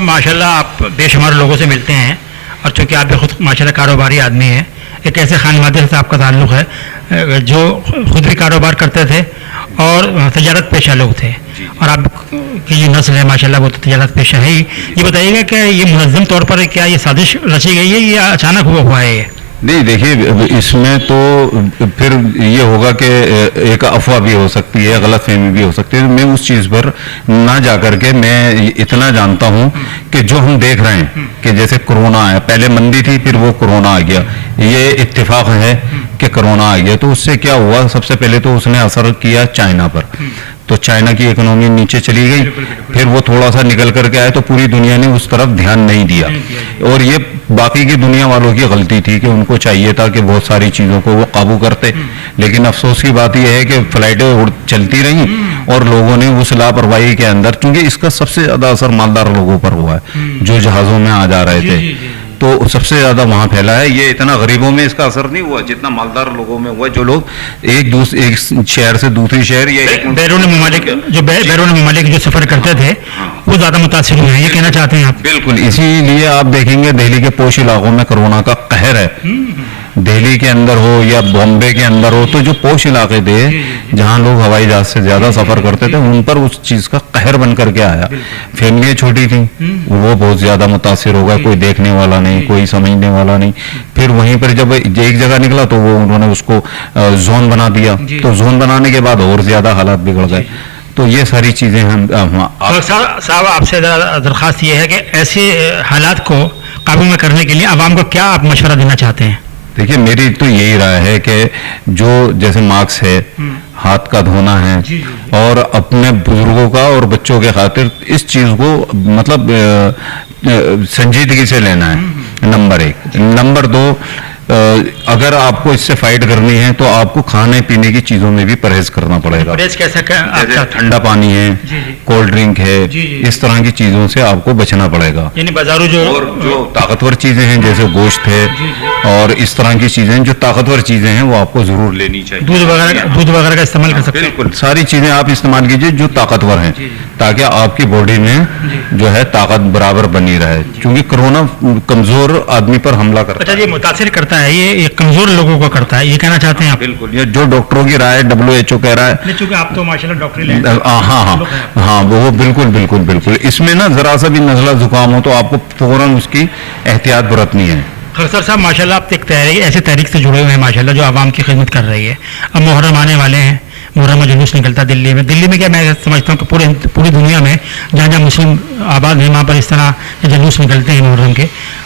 साहब माशाल्लाह आप बेशुमार लोगों से मिलते हैं और चूँकि आप भी खुद माशाल्लाह कारोबारी आदमी हैं, एक ऐसे खानवादे से आपका ताल्लुक़ है जो खुद भी कारोबार करते थे और तजारत पेशा लोग थे, और आप की जो नस्ल है माशाल्लाह वो तो तजारत पेशा है ही। ये बताइएगा कि ये मुनज़्ज़म तौर पर क्या ये साजिश रची गई है या अचानक हुआ है ये? नहीं, देखिए इसमें तो फिर ये होगा कि एक अफवाह भी हो सकती है, गलत फहमी भी हो सकती है। मैं उस चीज़ पर ना जा करके मैं इतना जानता हूँ कि जो हम देख रहे हैं कि जैसे कोरोना आया, पहले मंदी थी फिर वो कोरोना आ गया, ये इत्तेफाक है कि कोरोना आ गया। तो उससे क्या हुआ, सबसे पहले तो उसने असर किया चाइना पर, तो चाइना की इकोनॉमी नीचे चली गई। फिर वो थोड़ा सा निकल करके आए तो पूरी दुनिया ने उस तरफ ध्यान नहीं दिया, और ये बाकी की दुनिया वालों की गलती थी कि उनको चाहिए था कि बहुत सारी चीज़ों को वो काबू करते। लेकिन अफसोस की बात यह है कि फ्लाइटें चलती रहीं और लोगों ने उस लापरवाही के अंदर, क्योंकि इसका सबसे ज़्यादा असर मालदार लोगों पर हुआ है जो जहाज़ों में आ जा रहे थे, तो सबसे ज़्यादा वहाँ फैला है। ये इतना गरीबों में इसका असर नहीं हुआ जितना मालदार लोगों में हुआ, जो लोग एक शहर से दूसरी शहर या बैरून ममालिक जो सफ़र करते थे वो ज़्यादा मुतासिर हुए हैं, ये कहना चाहते हैं आप? बिल्कुल, इसीलिए आप देखेंगे दिल्ली के पोश इलाकों में कोरोना का कहर है। दिल्ली के अंदर हो या बॉम्बे के अंदर हो, तो जो पोश इलाके थे जहाँ लोग हवाई जहाज से ज़्यादा सफ़र करते थे उन पर उस चीज़ का कहर बन करके आया। फैमिलियाँ छोटी थी, वो बहुत ज़्यादा मुतासिर हो गया, कोई देखने वाला नहीं, कोई समझने वाला नहीं। फिर वहीं पर जब एक जगह निकला तो वो उन्होंने उसको जोन बना दिया, तो जोन बनाने के बाद और ज़्यादा हालात बिगड़ गए। तो ये सारी चीज़ें हम साहब आपसे दरख्वास्त ये है कि ऐसे हालात को काबू में करने के लिए आवाम को क्या आप मशवरा देना चाहते हैं? देखिए, मेरी तो यही राय है कि जो जैसे मास्क है, हाथ का धोना है, और अपने बुजुर्गों का और बच्चों के खातिर इस चीज़ को मतलब संजीदगी से लेना है, नंबर एक। नंबर दो, अगर आपको इससे फाइट करनी है तो आपको खाने पीने की चीज़ों में भी परहेज करना पड़ेगा। परहेज कैसा? जैसे ठंडा पानी है, कोल्ड ड्रिंक है, इस तरह की चीज़ों से आपको बचना पड़ेगा। यानी बाजारों जो ताकतवर चीज़ें हैं जैसे गोश्त है और इस तरह की चीज़ें, जो ताकतवर चीज़ें हैं वो आपको ज़रूर लेनी चाहिए। दूध वगैरह का इस्तेमाल कर सकते हैं? बिल्कुल, सारी चीज़ें आप इस्तेमाल कीजिए जो ताकतवर हैं, ताकि आपकी बॉडी में जो है ताकत बराबर बनी रहे, क्योंकि कोरोना कमज़ोर आदमी पर हमला करता है। अच्छा, ये मुतासिर करता है, ये कमजोर लोगों को करता है, ये कहना चाहते हैं आप? बिल्कुल, ये जो डॉक्टरों की राय, WHO कह रहा है, क्योंकि आप तो माशाल्लाह डॉक्टरी हैं। हाँ, वो बिल्कुल इसमें ना जरा सा भी नज़ला जुकाम हो तो आपको फौरन उसकी एहतियात बरतनी है। खरसर साहब माशाल्लाह आप एक ऐसी तहरीक से जुड़े हुए हैं माशाल्लाह जो आवाम की खिदमत कर रही है। अब मुहर्रम आने वाले हैं, मुहर्रम में जुलूस निकलता दिल्ली में क्या, मैं समझता हूँ कि पूरी दुनिया में जहाँ जहाँ मुस्लिम आबाद हैं वहाँ पर इस तरह के जुलूस निकलते हैं मुहर्रम के।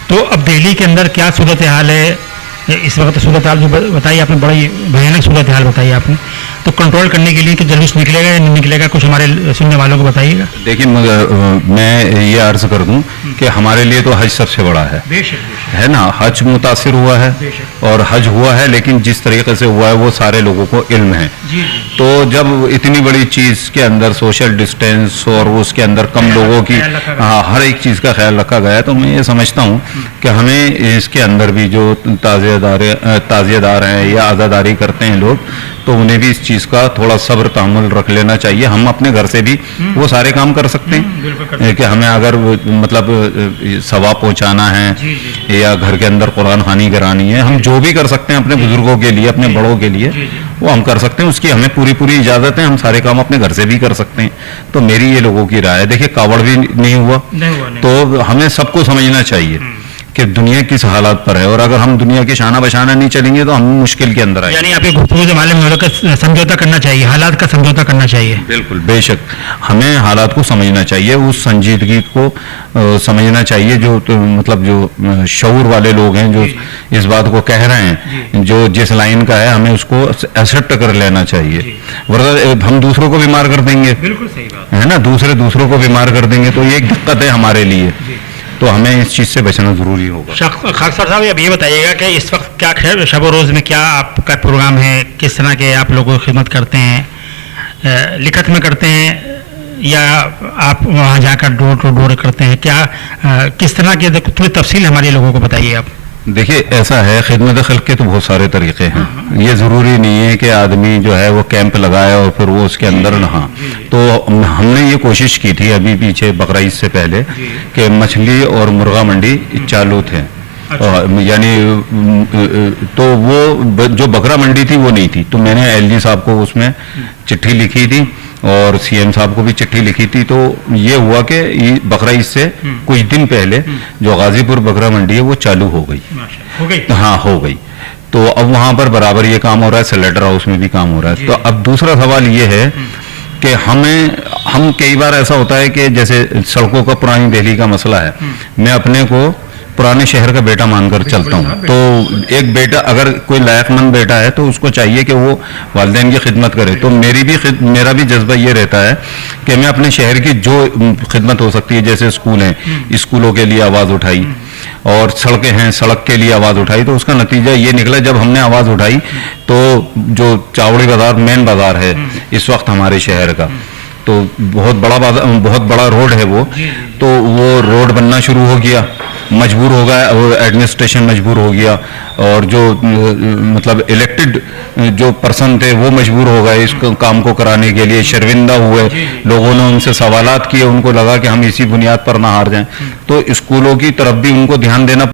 तो अब दिल्ली के अंदर क्या सूरत हाल है इस वक्त? सूरत हाल जो बताई आपने, बड़ी भयानक सूरत हाल बताई आपने, तो कंट्रोल करने के लिए कि जुलूस निकलेगा या नहीं निकलेगा, कुछ हमारे सुनने वालों को बताइएगा। देखिए, मैं ये अर्ज कर दूं कि हमारे लिए तो हज सबसे बड़ा है, है ना। हज मुतासिर हुआ है और हज हुआ है, लेकिन जिस तरीके से हुआ है वो सारे लोगों को इल्म है। तो जब इतनी बड़ी चीज़ के अंदर सोशल डिस्टेंस और उसके अंदर कम लोगों की हर एक चीज़ का ख्याल रखा गया है, तो मैं ये समझता हूँ कि हमें इसके अंदर भी जो ताज़ियेदार हैं या आज़ादारी करते हैं लोग, तो उन्हें भी इस चीज़ का थोड़ा सब्र तहम्मुल रख लेना चाहिए। हम अपने घर से भी वो सारे काम कर सकते हैं कि हमें अगर मतलब सवाब पहुंचाना है या घर के अंदर कुरान खानी करानी है, हम जो भी कर सकते हैं अपने बुजुर्गों के लिए, अपने बड़ों के लिए, वो हम कर सकते हैं। उसकी हमें पूरी इजाज़त है, हम सारे काम अपने घर से भी कर सकते हैं। तो मेरी ये लोगों की राय है। देखिए, कावड़ भी नहीं हुआ, तो हमें सबको समझना चाहिए कि दुनिया किस हालात पर है, और अगर हम दुनिया के शाना बशाना नहीं चलेंगे तो हम मुश्किल के अंदर आएंगे। यानी आप गुफ्तगू से मालूम है कि समझौता करना चाहिए, हालात का समझौता करना चाहिए। बिल्कुल, बेशक हमें हालात को समझना चाहिए, उस संजीदगी को समझना चाहिए। जो मतलब जो शऊर वाले लोग हैं जो इस बात को कह रहे हैं, जो जिस लाइन का है, हमें उसको एक्सेप्ट कर लेना चाहिए, वरना हम दूसरों को बीमार कर देंगे। बिल्कुल सही बात है ना, दूसरों को बीमार कर देंगे तो ये एक दिक्कत है हमारे लिए। तो हमें इस चीज़ से बचना ज़रूरी होगा। खाकसर साहब, अब ये बताइएगा कि इस वक्त क्या शब व रोज़ में क्या आपका प्रोग्राम है, किस तरह के आप लोगों की खिदमत करते हैं, लिखत में करते हैं या आप वहाँ जाकर डोर टू डोर करते हैं, क्या किस तरह के, थोड़ी तफसील हमारे लोगों को बताइए आप। دیکھیے ایسا ہے، خدمت خلق کے تو بہت سارے طریقے ہیں. یہ ضروری نہیں ہے کہ آدمی جو ہے وہ کیمپ لگائے اور پھر وہ اس کے اندر نہا. تو ہم نے یہ کوشش کی تھی ابھی پیچھے بقرعید سے پہلے کہ مچھلی اور مرغا منڈی چالو تھے. یعنی تو وہ جو بکرا منڈی تھی وہ نہیں تھی، تو میں نے ایل جی صاحب کو اس میں چٹھی لکھی تھی اور سی ایم صاحب کو بھی چٹھی لکھی تھی. تو یہ ہوا کہ بقرعید سے کچھ دن پہلے جو غازی پور بکرا منڈی ہے وہ چالو ہو گئی. ہاں ہو گئی. تو اب وہاں پر برابر یہ کام ہو رہا ہے، سلیڈر ہاؤس میں بھی کام ہو رہا ہے. تو اب دوسرا سوال یہ ہے کہ ہم کئی بار ایسا ہوتا ہے کہ جیسے سڑکوں کا پرانی دہلی کا مسئلہ ہے، میں اپنے کو پرانے شہر کا بیٹا مان کر چلتا ہوں. تو ایک بیٹا اگر کوئی لائق مند بیٹا ہے تو اس کو چاہیے کہ وہ والدین کی خدمت کرے. تو میرا بھی جذبہ یہ رہتا ہے کہ میں اپنے شہر کی جو خدمت ہو سکتی ہے، جیسے اسکول ہیں، اسکولوں کے لیے آواز اٹھائی، اور سڑکیں ہیں، سڑک کے لیے آواز اٹھائی. تو اس کا نتیجہ یہ نکلا، جب ہم نے آواز اٹھائی تو جو چاوڑی بازار مین بازار ہے اس وقت ہمارے شہر کا، تو بہت بڑا روڈ ہے وہ، تو وہ روڈ بننا شروع ہو گیا. مجبور ہو گیا، ایڈمنسٹریشن مجبور ہو گیا، اور جو مطلب الیکٹڈ جو پرسن تھے وہ مجبور ہو گئے اس کام کو کرانے کے لیے. شرمندہ ہوئے لوگوں نے، ان سے سوالات کیے، ان کو لگا کہ ہم اسی بنیاد پر نہ ہار جائیں. تو اسکولوں کی طرف بھی ان کو دھیان دینا